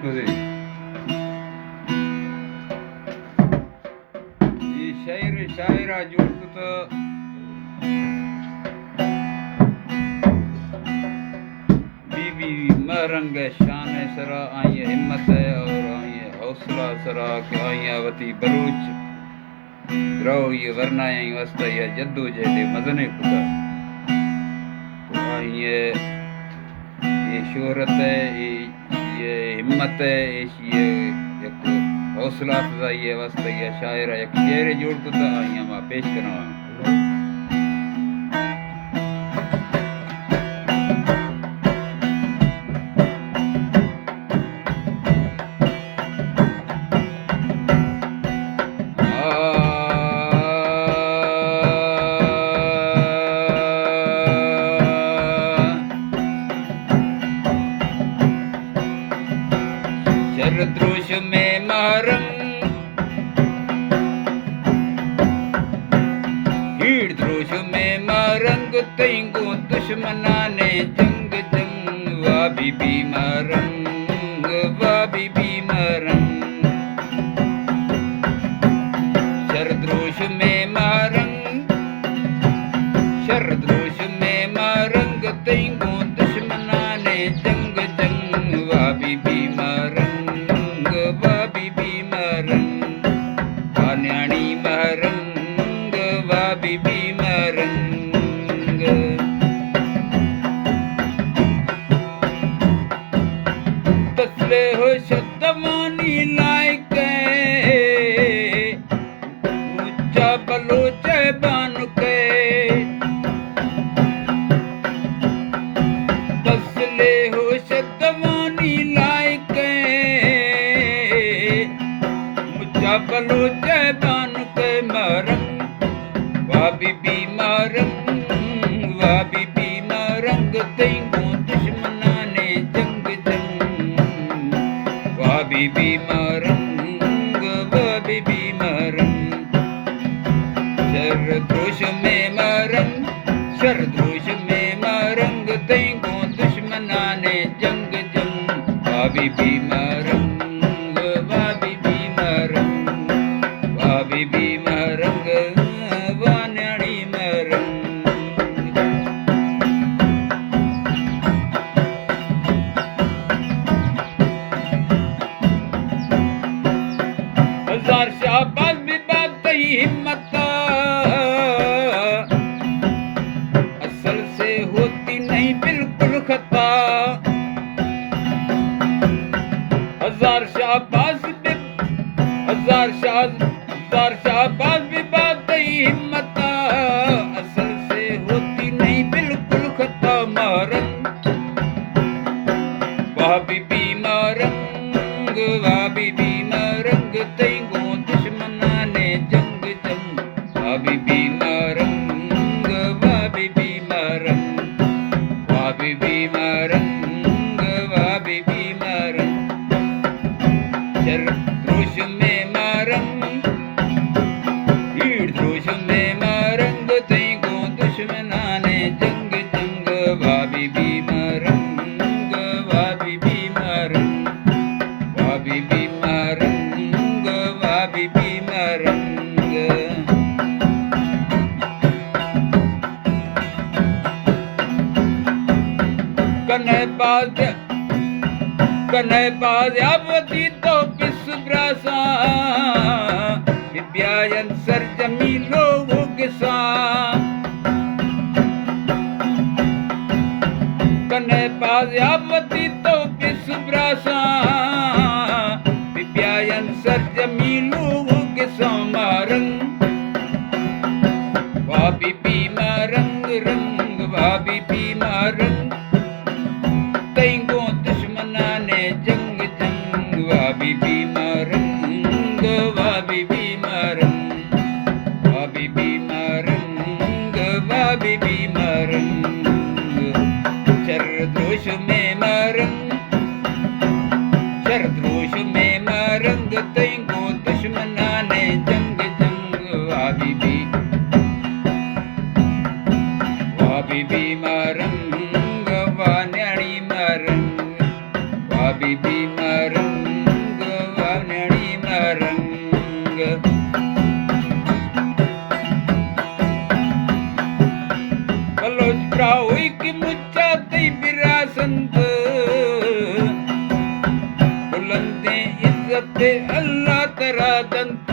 जुड़कुदी ये शायरा जुड़कुत बीबी महरंग शान सरा आई हिम्मत और आई हौसला सरा के आई वती बलूच रहो ये वरना आई वस्ता या जद्दो जहदे मदने खुदा आई ये शोहरत है ये हिम्मत है ये एक हौसला अफजाई है वस्ता या शायरा एक शेर जोड़ कुता आई मां पेश करना शरद्रोश में महरम हीड़ द्रोश में महरंग तेंगो दुश्मना ने जंग जंग वा बीबी महरंग वा बीबी महरंग शरद्रोश में महरंग शरद्रोश में महरंग तेंगो दुश्मना ने जंग जंग वा बीबी तसले हो शतमानी लायक ऊंचा बलोच बान के तसले हो शतमानी लायक ऊंचा बलोच बान के मरंग वा बीबी मरंग वा बीबी मरंग तेंगो दुश्मना ने जंग जंग वा बीबी मरंग वा बीबी मरंग शरद्रोश में मरंग शरद्रोश में मरंग तेंगो दुश्मना ने जंग जंग वा बीबी मरंग वा बीबी मरंग वा बीबी मरंग वा न्याणी मरंग हजार शाबाश भी बात हिम्मत असल से होती नहीं बिल्कुल खता हजार शाबाश भी बात हिम्मत असल से होती नहीं बिल्कुल खता मरंग वाह बीबी मरंग वाह बीबी मरंग तेंगो दुश्मना ने जंग जंग वाह बीबी मरंग वाह बीबी मरंग वाह बीबी मरंग वाह बीबी मरंग शरद्रोश में मरंग हीड़ द्रोश में मरंग तेंगो दुश्मना ने जंग जंग वाह बीबी मरंग वाह बीबी मरंग वाह बीबी मरंग वाह बीबी मरंग कन्हे बाज अवधि तो बिस्ब्रासा विद्यायन सर जमीलो उगसा कन्हे बाज अवधि तो बिस्ब्रासा विद्यायन सर जमीलो उगसा मरंग वा बीबी मरंग रंग वा बीबी मरंग तेंगो दुश्मना ने जंग जंग वा बीबी मरंग वा बीबी मरंग वा बीबी मरंग वा बीबी मरंग शरद्रोश में मरंग शरद्रोश में मरंग तेंगो दुश्मना ने जंग जंग वा बीबी मरंग वा न्याणी मरंग वा बीबी मरंग संत बुलंदे इज्जत अल्लाह तेरा दंत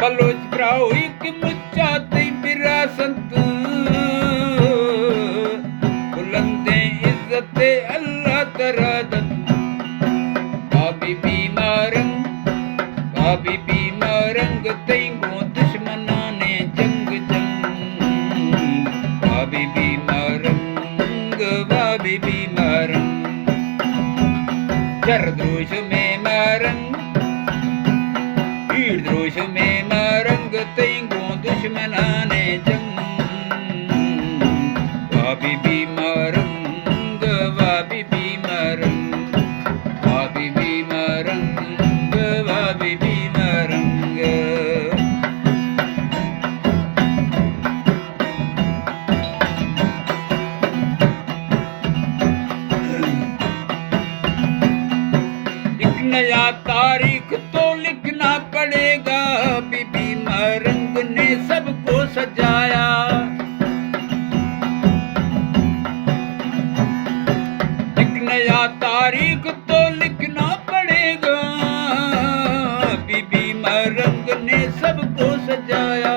बलोच ग्राउ एक मुचाते बिरा संत बुलंदे इज्जत अल्लाह तेरा दंत बाबी बीमारंग तेंगो दुश्मना ने जंग बाबी बीमारंग जरद्रोश में मारंग ईर्द्रोश में मारंग तेंगो दुश्मना ने जंग बाबी बीमारंग नया तारीख तो लिखना पड़ेगा बीबी मरंग ने सबको सजाया एक नया तारीख तो लिखना पड़ेगा बीबी मरंग ने सबको सजाया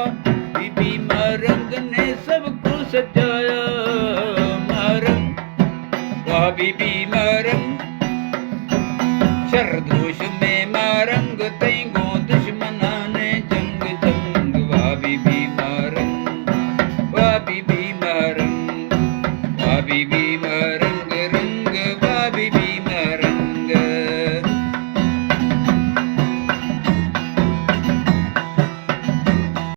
बीबी मरंग ने सबको सजाया मरंग वाह बीबी मरंग शरदोश